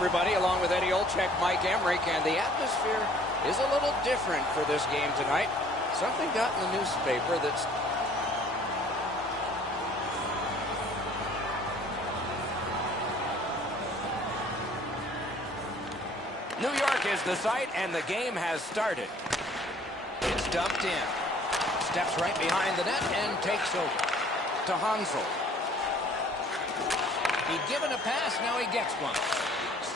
everybody, along with Eddie Olczyk, Mike Emmerich, and the atmosphere is a little different for this game tonight. Something got in the newspaper that's... New York is the site, and the game has started. It's dumped in. Steps right behind the net and takes over to Hansel. He'd given a pass, now he gets one.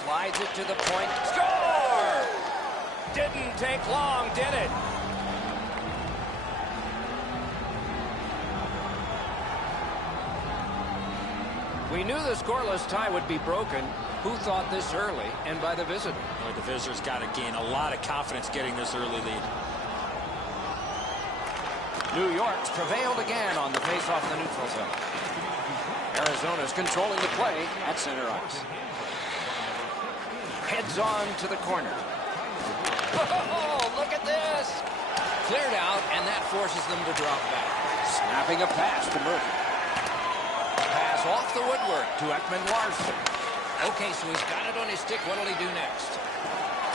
Slides it to the point. Score! Didn't take long, did it? We knew the scoreless tie would be broken. Who thought this early and by the visitor? Well, the visitor's got to gain a lot of confidence getting this early lead. New York's prevailed again on the face-off the neutral zone. Arizona's controlling the play at center ice. Heads on to the corner. Oh, look at this! Cleared out, and that forces them to drop back. Snapping a pass to Murphy. Pass off the woodwork to Ekman Larson. Okay, so he's got it on his stick. What'll he do next?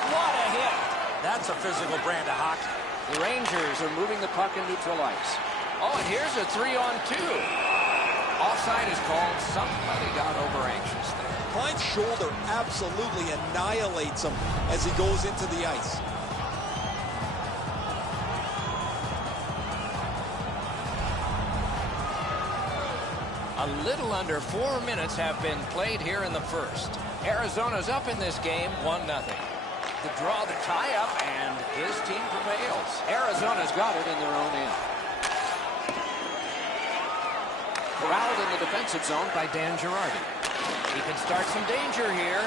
What a hit! That's a physical brand of hockey. The Rangers are moving the puck in neutral ice. Oh, and here's a 3-on-2. Offside is called. Somebody got over anxious there. Klein's shoulder absolutely annihilates him as he goes into the ice. A little under 4 minutes have been played here in the first. Arizona's up in this game, 1-0. The draw, the tie-up, and his team prevails. Arizona's got it in their own end. Corralled in the defensive zone by Dan Girardi. He can start some danger here.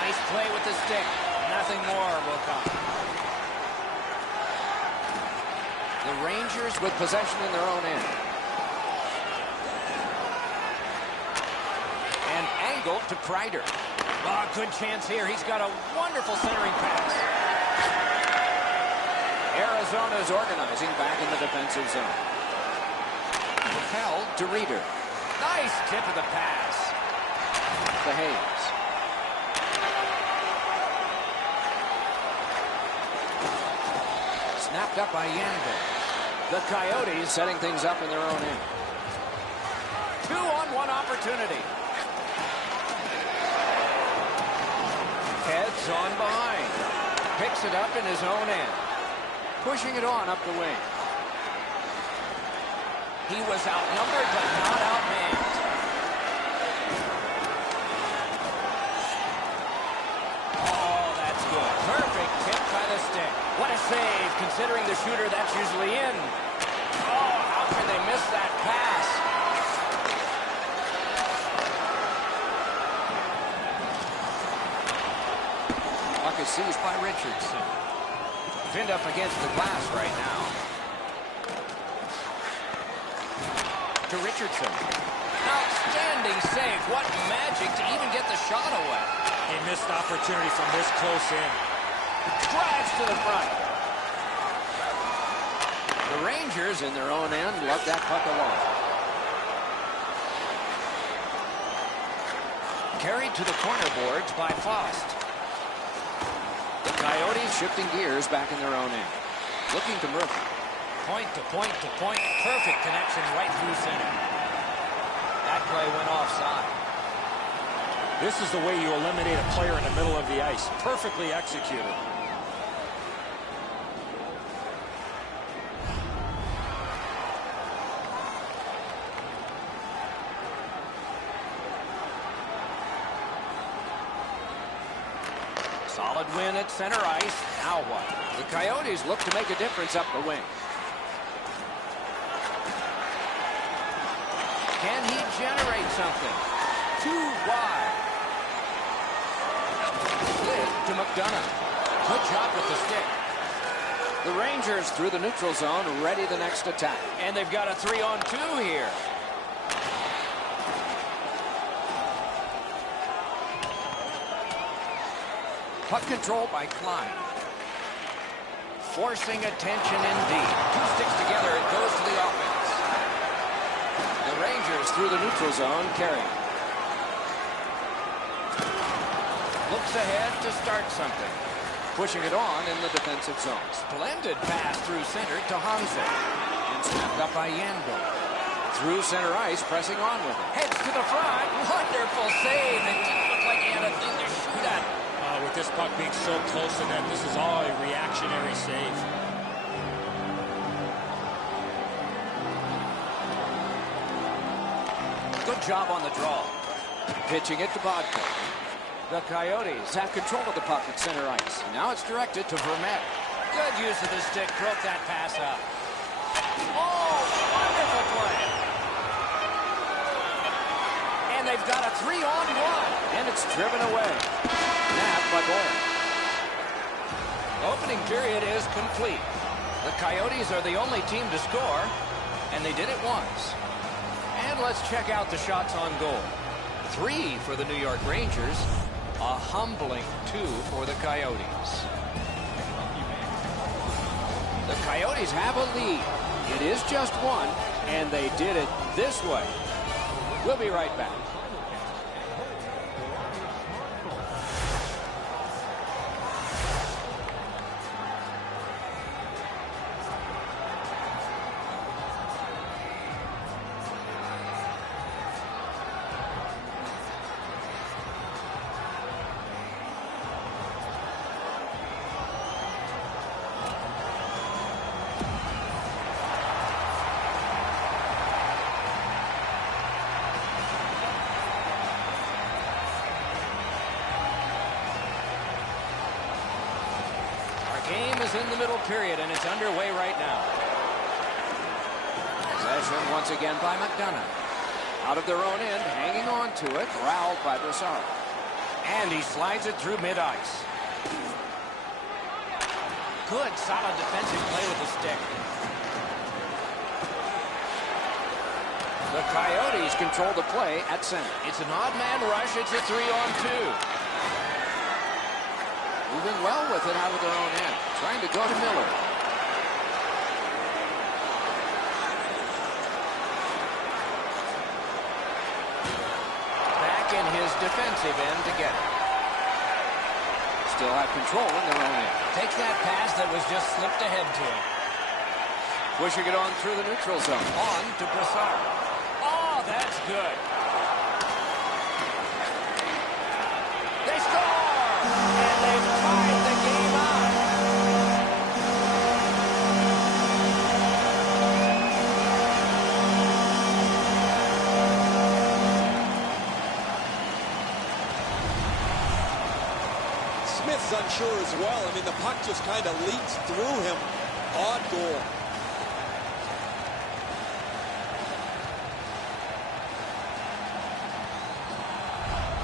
Nice play with the stick. Nothing more will come. The Rangers with possession in their own end. And angled to Kreider. Oh, good chance here. He's got a wonderful centering pass. Arizona's organizing back in the defensive zone. Propelled to Reeder. Nice tip of the pass. To Hayes. Snapped up by Yanville. The Coyotes setting things up in their own end. 2-on-1 opportunity. Heads on behind. Picks it up in his own end. Pushing it on up the wing. He was outnumbered but not outmanned. Oh, that's good. Perfect tip by the stick. What a save, considering the shooter that's usually in. Oh, how can they miss that pass? Puck is seized by Richardson. Pinned up against the glass right now. To Richardson. Outstanding save. What magic to even get the shot away. A missed opportunity from this close in. Drives to the front. The Rangers in their own end love that puck along. Carried to the corner boards by Faust. The Coyotes shifting gears back in their own end. Looking to Murphy. Point to point to point. Perfect connection right through center. That play went offside. This is the way you eliminate a player in the middle of the ice. Perfectly executed. Solid win at center ice. Now what? The Coyotes look to make a difference up the wing. Can he generate something? Too wide. Slid to McDonough. Good job with the stick. The Rangers through the neutral zone, ready the next attack. And they've got a 3-on-2 here. Puck control by Klein. Forcing attention indeed. Two sticks together, it goes to the offense. The Rangers through the neutral zone, carrying. Looks ahead to start something. Pushing it on in the defensive zone. Splendid pass through center to Hansen. And snapped up by Yandel. Through center ice, pressing on with it. Heads to the front. Wonderful save. It didn't look like he had a thing to shoot at. With this puck being so close to net, this is all a reactionary save. Good job on the draw. Pitching it to Vodka. The Coyotes Have control of the puck at center ice. Now it's directed to Vermette. Good use of the stick. Broke that pass up. Oh, wonderful play. And they've got a 3-on-1. And it's driven away. Napped by Boyle. Opening period is complete. The Coyotes are the only team to score, and they did it once. And let's check out the shots on goal. 3 for the New York Rangers. A humbling 2 for the Coyotes. The Coyotes have a lead. It is just 1, and they did it this way. We'll be right back. Game is in the middle period, and it's underway right now. Possession once again by McDonough. Out of their own end, hanging on to it, corralled by Brassard. And he slides it through mid-ice. Good, solid defensive play with the stick. The Coyotes control the play at center. It's an odd man rush. It's a 3-on-2. Moving well with it out of their own end. Trying to go to Miller. Back in his defensive end to get it. Still have control in their own end. Takes that pass that was just slipped ahead to him. Pushing it on through the neutral zone. On to Brassard. Oh, that's good. They score! And they've tied the game up. Smith's unsure as well. I mean, the puck just kind of leaks through him. Odd goal.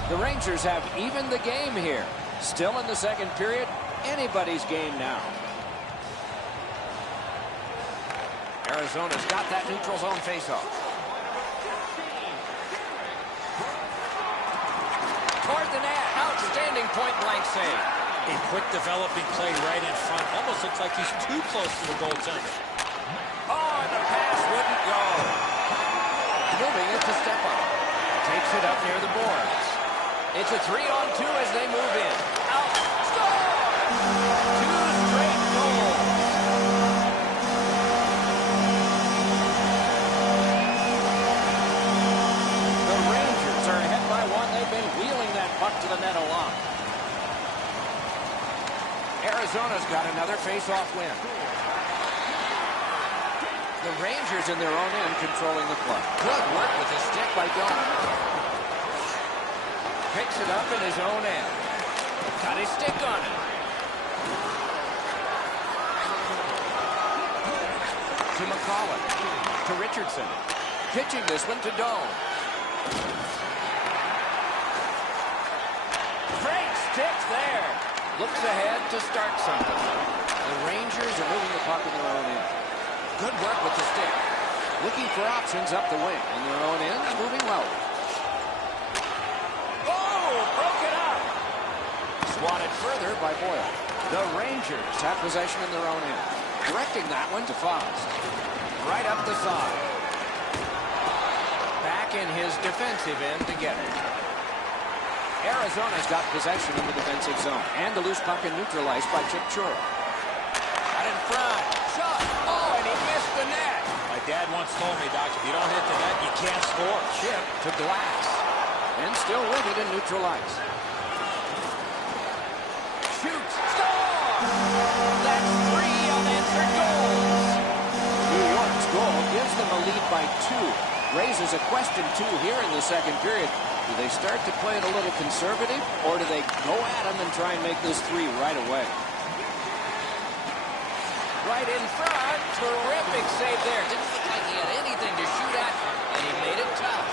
The Rangers have evened the game here. Still in the second period. Anybody's game now. Arizona's got that neutral zone faceoff. Toward the net. Outstanding point-blank save. A quick developing play right in front. Almost looks like he's too close to the goaltender. Oh, and the pass wouldn't go. Moving it to step up. Takes it up near the boards. It's a 3-on-2 as they move in. Out. Score! 2 straight goals. The Rangers are ahead by 1. They've been wheeling that puck to the net a lot. Arizona's got another face-off win. The Rangers in their own end controlling the play. Good work with the stick by Doan. Picks it up in his own end. Got his stick on it. To McCollum. To Richardson. Pitching this one to Doan. Great stick there. Looks ahead to start something. The Rangers are moving the puck in their own end. Good work with the stick. Looking for options up the wing. In their own end, moving well. Broke it up. Swatted further by Boyle. The Rangers have possession in their own end. Directing that one to Faust. Right up the side. Back in his defensive end to get it. Arizona's got possession in the defensive zone. And the loose puck and neutralized by Chip Chura. Out in front. Shot. Oh, and he missed the net. My dad once told me, Doc, if you don't hit the net, you can't score. Chip to glass. And still with it in neutral ice. Shoots. Score! That's 3 unanswered goals. New York's goal gives them a lead by 2. Raises a question, too, here in the second period. Do they start to play it a little conservative, or do they go at them and try and make this 3 right away? Right in front. Terrific save there. Didn't look like he had anything to shoot at, and he made it tough.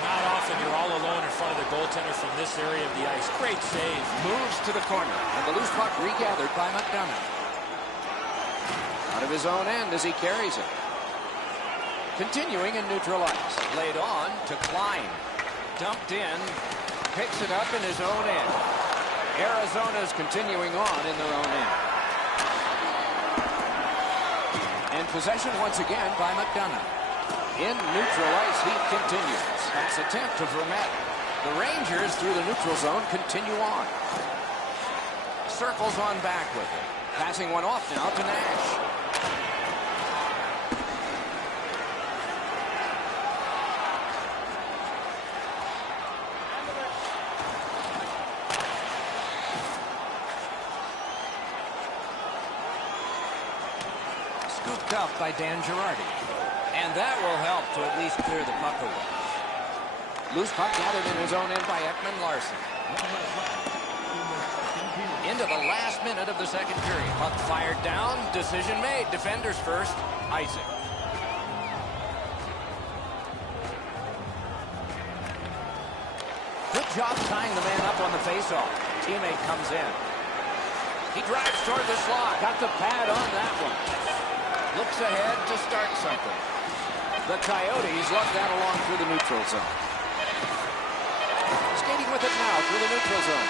Not often you're all alone in front of the goaltender from this area of the ice. Great save. Moves to the corner, and the loose puck regathered by McDonough. Out of his own end as he carries it. Continuing in neutral ice. Laid on to Klein. Dumped in. Picks it up in his own end. Arizona's continuing on in their own end. And possession once again by McDonough. In neutral ice, he continues. Pass attempt to Vermette. The Rangers through the neutral zone continue on. Circles on back with it. Passing one off now to Nash. Scooped up by Dan Girardi. And that will help to at least clear the puck away. Loose puck gathered in his own end by Ekman Larson. Into the last minute of the second period. Puck fired down. Decision made. Defenders first. Isaac. Good job tying the man up on the faceoff. Teammate comes in. He drives toward the slot. Got the pad on that one. Looks ahead to start something. The Coyotes love that along through the neutral zone. Skating with it now through the neutral zone.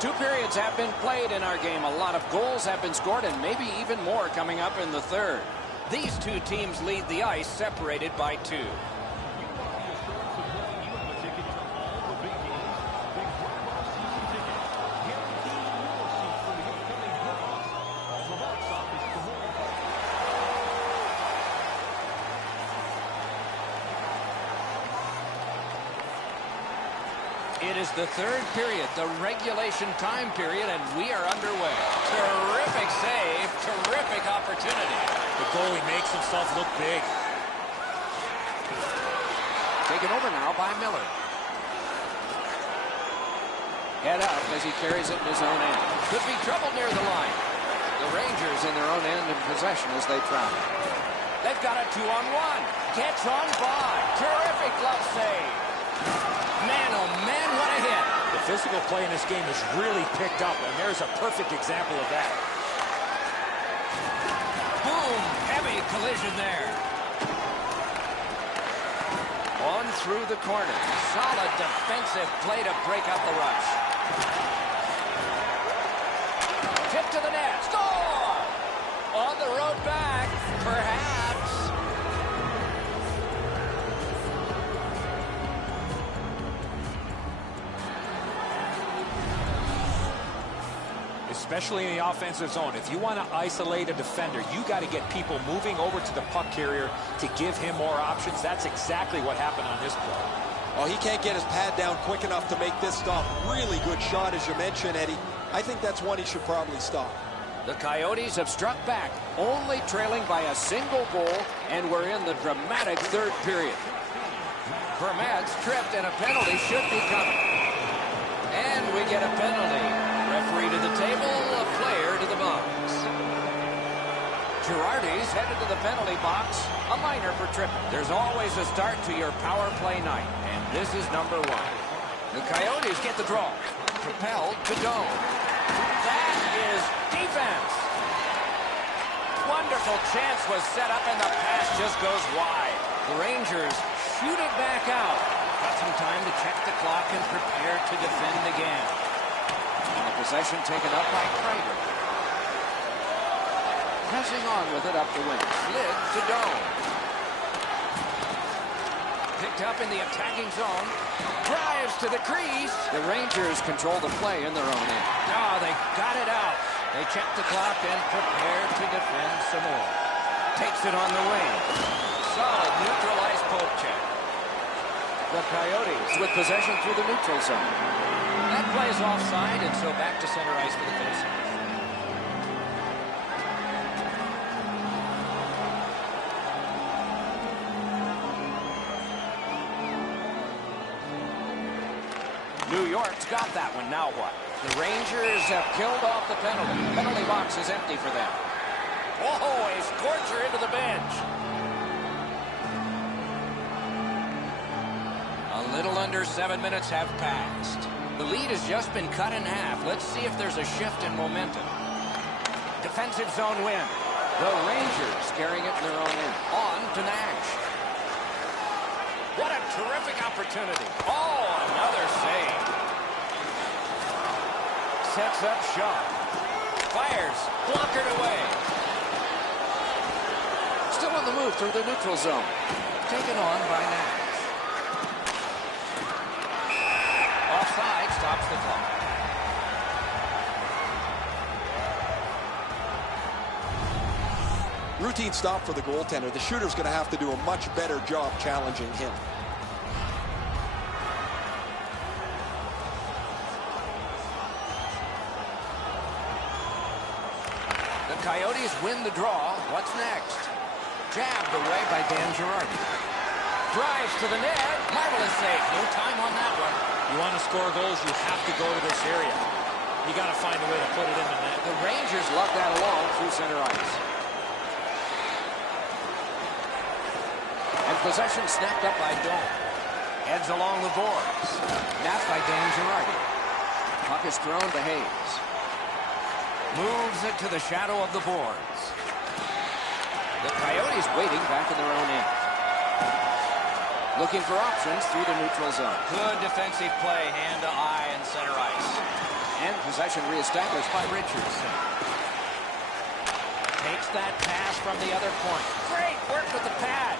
2 periods have been played in our game. A lot of goals have been scored, and maybe even more coming up in the third. These two teams lead the ice, separated by 2. It is the third period, the regulation time period, and we are underway. Terrific save, terrific opportunity. The goalie makes himself look big. Taken over now by Miller. Head up as he carries it in his own end. Could be trouble near the line. The Rangers in their own end in possession as they travel. They've got a 2-on-1. Gets on by. Terrific glove save. Man, oh man, what a hit. The physical play in this game has really picked up, and there's a perfect example of that. Boom, heavy collision there. On through the corner. Solid defensive play to break up the rush. Tip to the net. Score! On the road back, perhaps. Especially in the offensive zone. If you want to isolate a defender, you got to get people moving over to the puck carrier to give him more options. That's exactly what happened on this play. Oh, he can't get his pad down quick enough to make this stop. Really good shot, as you mentioned, Eddie. I think that's one he should probably stop. The Coyotes have struck back, only trailing by a single goal, and we're in the dramatic third period. Vermette's tripped, and a penalty should be coming. And we get a penalty. Referee to the table, a player to the box. Girardi's headed to the penalty box. A minor for tripping. There's always a start to your power play night, and this is number 1. The Coyotes get the draw. Propelled to Dome. That is defense. Wonderful chance was set up, and the pass just goes wide. The Rangers shoot it back out. Got some time to check the clock and prepare to defend again. And the possession taken up by Kreider. Pressing on with it up the wing. Slid to Dome. picked up in the attacking zone. Drives to the crease. The Rangers control the play in their own end. Oh, they got it out. They check the clock and prepare to defend some more. Takes it on the wing. Solid neutralized poke check. The Coyotes with possession through the neutral zone. That play is offside, and so back to center ice for the faceoff. New York's got that one. Now what? The Rangers have killed off the penalty. The penalty box is empty for them. Oh, a scorcher into the bench. A little under 7 minutes have passed. The lead has just been cut in half. Let's see if there's a shift in momentum. Defensive zone win. The Rangers carrying it in their own end. On to Nash. What a terrific opportunity. Oh, another save. Sets up shot. Fires. Blockered away. Still on the move through the neutral zone. Taken on by Nash. Offside stops the clock. Routine stop for the goaltender. The shooter's going to have to do a much better job challenging him. The Coyotes win the draw. What's next? Jabbed away by Dan Girardi. Drives to the net. Marvelous save. No time on that one. You want to score goals, you have to go to this area. You got to find a way to put it in the net. The Rangers lug that along through center ice. And possession snapped up by Dome. Heads along the boards. Napped by Dan Girardi. Puck is thrown to Hayes. Moves it to the shadow of the boards. The Coyotes waiting back in their own end. Looking for options through the neutral zone. Good defensive play, hand to eye and center ice. And possession reestablished by Richardson. Takes that pass from the other point. Great work with the pad.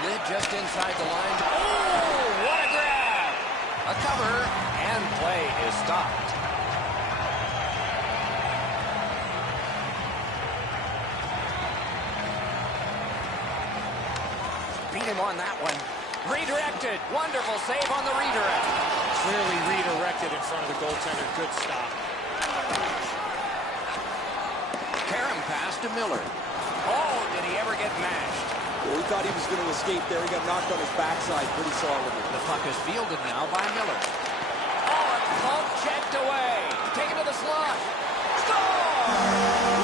Slid just inside the line. Oh, what a grab! A cover, and play is stopped. Beat him on that one. Redirected. Wonderful save on the redirect. Clearly redirected in front of the goaltender. Good stop. Karam pass to Miller. Oh, did he ever get mashed? Well, we thought he was going to escape there. He got knocked on his backside pretty solidly. The puck is fielded now by Miller. Oh, it's pump checked away. Taken to the slot. Score!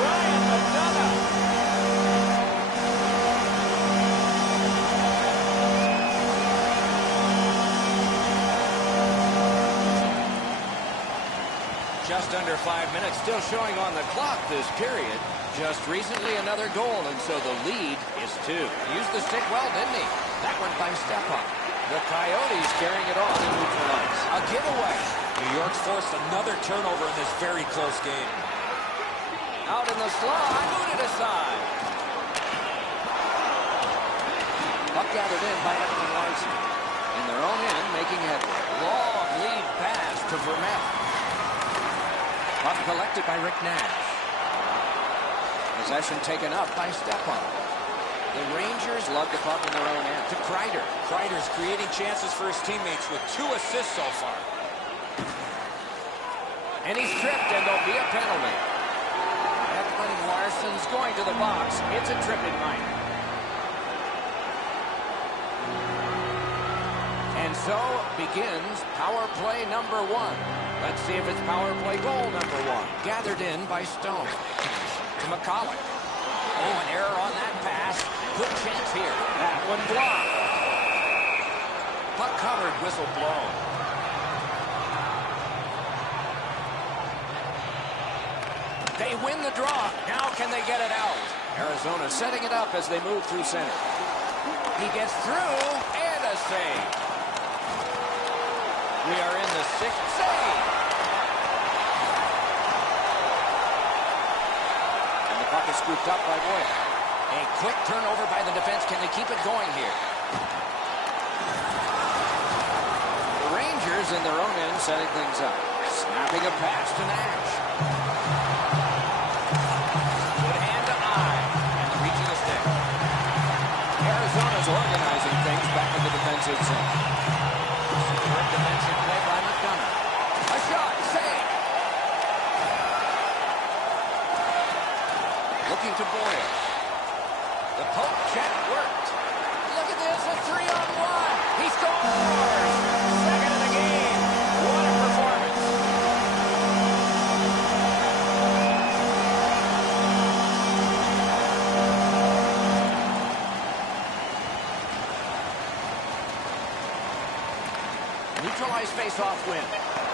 Ryan McDonough. Just under 5 minutes, still showing on the clock this period. Just recently another goal, and so the lead is 2. Used the stick well, didn't he? That one by Stepan. The Coyotes carrying it on in neutral ice. A giveaway. New York's forced another turnover in this very close game. Out in the slot, booted aside. Puck gathered in by Edmund Larson. In their own end, making headway. Long lead pass to Vermette. Puck collected by Rick Nash. Possession taken up by Stepan. The Rangers lug the puck in their own end to Kreider. Kreider's creating chances for his teammates with 2 assists so far. And he's tripped, and there'll be a penalty. Edmund Larson's going to the box. It's a tripping minor. And so begins power play number 1. Let's see if it's power play goal number 1. Gathered in by Stone. To McCulloch. Oh, an error on that pass. Good chance here. That one blocked. Puck covered, whistle blown. They win the draw. Now can they get it out? Arizona setting it up as they move through center. He gets through, and a save. We are in the 6th save. And the puck is scooped up by Boyle. A quick turnover by the defense. Can they keep it going here? The Rangers in their own end setting things up. Snapping a pass to Nash. Good hand to eye. And the reach of the stick. Arizona's organizing things back in the defensive zone. Superb defensive play by McDonough. A shot. Save. Looking to Boyle. The poke check worked. Look at this, a 3-on-1. He scores! Second of the game. What a performance. Neutralized face-off win.